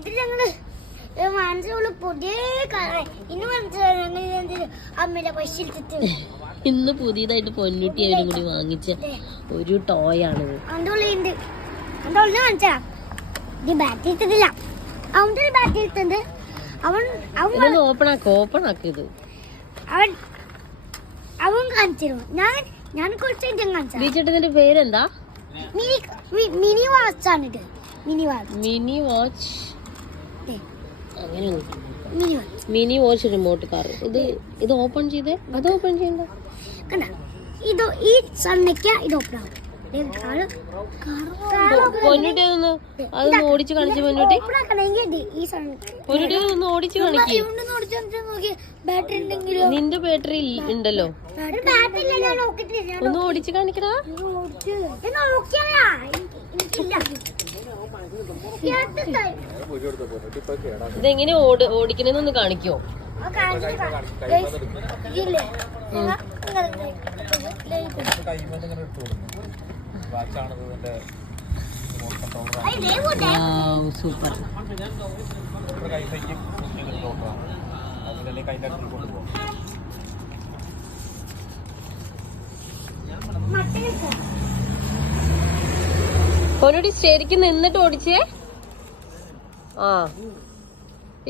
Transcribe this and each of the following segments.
ഇത് ഞങ്ങള് മനസ്സിലുള്ള പുതിയ ഇന്ന് മനസ്സിലായി അമ്മയുടെ പൈസ എടുത്തിട്ട് ഇന്ന് പുതിയതായിട്ട് പൊന്നുട്ടി അവരും കൂടി വാങ്ങിച്ച ഒരു ടോയ് ആണിത്. അന്തോളുണ്ട് അന്തോളിന് കാണിച്ചാ ഇത് ബാറ്റ് എടുത്തിട്ടില്ല. അവന്റെ ഒരു ബാറ്റ് എടുത്തത് അവൻ ഓപ്പൺ ആക്കിയത് അവൻ കാണിച്ചിരുന്നു. ഞാൻ കുറച്ച് കാണിച്ചു. ബീച്ചേട്ടന്റെ പേരെന്താ? മിനി വാച്ച് ആണ് ഇത്. മിനി വാച്ച് അങ്ങനെ മിനി വാച്ച് റിമോട്ട് കാർ. ഇത് ഓപ്പൺ ചെയ്തേ. അത് ഓപ്പൺ ചെയ്യണ്ട. കണ്ട ഇത് ഈ സണ്ണയ്ക്ക ഇത് ഓപ്പൺ ആവും. പൊന്നുട്ടി അതൊന്ന് ഓടിച്ച് കാണിച്ചു. പൊന്നുട്ടി ഒന്ന് ഓടിച്ച് കാണിക്കും. നിന്റെ ബാറ്ററി ഉണ്ടല്ലോ, ഒന്ന് ഓടിച്ച് കാണിക്കടാ. ഇതെങ്ങനെ ഓടിക്കണെന്നൊന്ന് കാണിക്കോ? സൂപ്പർ. പൊന്നുട്ടി ശരിക്കും നിന്നിട്ട് ഓടിച്ചേ.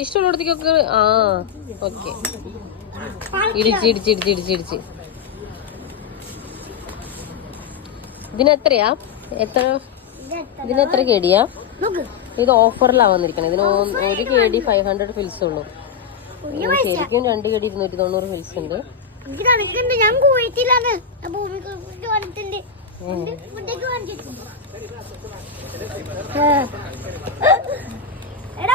ഇഷ്ടമുള്ളടത്തേക്കൊക്കെ. ഓക്കെ. ഇടിച്ച് ഇതിനെത്രയാ? ഇതിനെത്ര കേടിയാ? ഇത് ഓഫറിലാ വന്നിരിക്കണേ. ഇതിന് 1 KD 500 ഫിൽസ് ഉള്ളൂ. ശരിക്കും 2 KD 290 ഫിൽസ് ഉണ്ട്. ഞാൻ പോയിട്ടില്ലാന്ന് എടാ